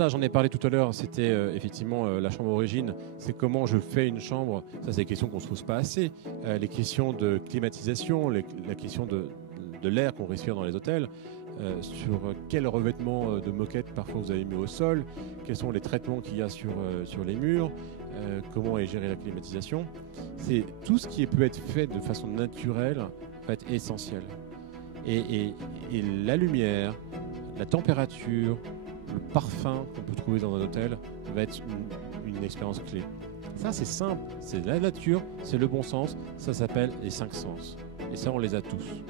ça, j'en ai parlé tout à l'heure, c'était effectivement la chambre origine, c'est comment je fais une chambre, ça c'est des questions qu'on ne se pose pas assez, les questions de climatisation, la question de l'air qu'on respire dans les hôtels, sur quel revêtement de moquette parfois vous avez mis au sol, quels sont les traitements qu'il y a sur les murs, comment est gérée la climatisation. C'est tout ce qui peut être fait de façon naturelle va être essentiel. Et la lumière, la température, le parfum qu'on peut trouver dans un hôtel va être une expérience clé. Ça, c'est simple, c'est la nature, c'est le bon sens, ça s'appelle les 5 sens. Et ça, on les a tous.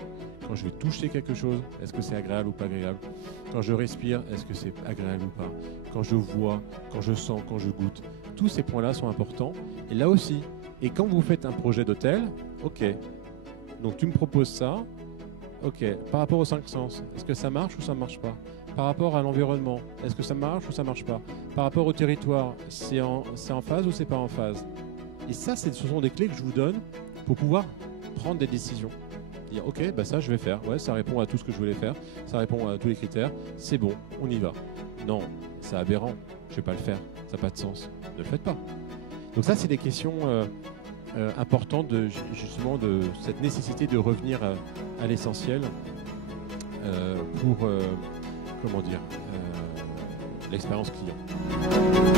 Quand je vais toucher quelque chose, est-ce que c'est agréable ou pas agréable? Quand je respire, est-ce que c'est agréable ou pas? Quand je vois, quand je sens, quand je goûte, tous ces points-là sont importants. Et là aussi, et quand vous faites un projet d'hôtel, ok, donc tu me proposes ça, ok, par rapport aux 5 sens, est-ce que ça marche ou ça ne marche pas? Par rapport à l'environnement, est-ce que ça marche ou ça ne marche pas? Par rapport au territoire, c'est en phase ou c'est pas en phase? Et ça, ce sont des clés que je vous donne pour pouvoir prendre des décisions. Dire, ok, bah ça je vais faire, ouais, ça répond à tout ce que je voulais faire, ça répond à tous les critères, c'est bon, on y va. Non, c'est aberrant, je vais pas le faire, ça n'a pas de sens, ne le faites pas. Donc ça, c'est des questions importantes justement de cette nécessité de revenir à l'essentiel pour, comment dire, l'expérience client.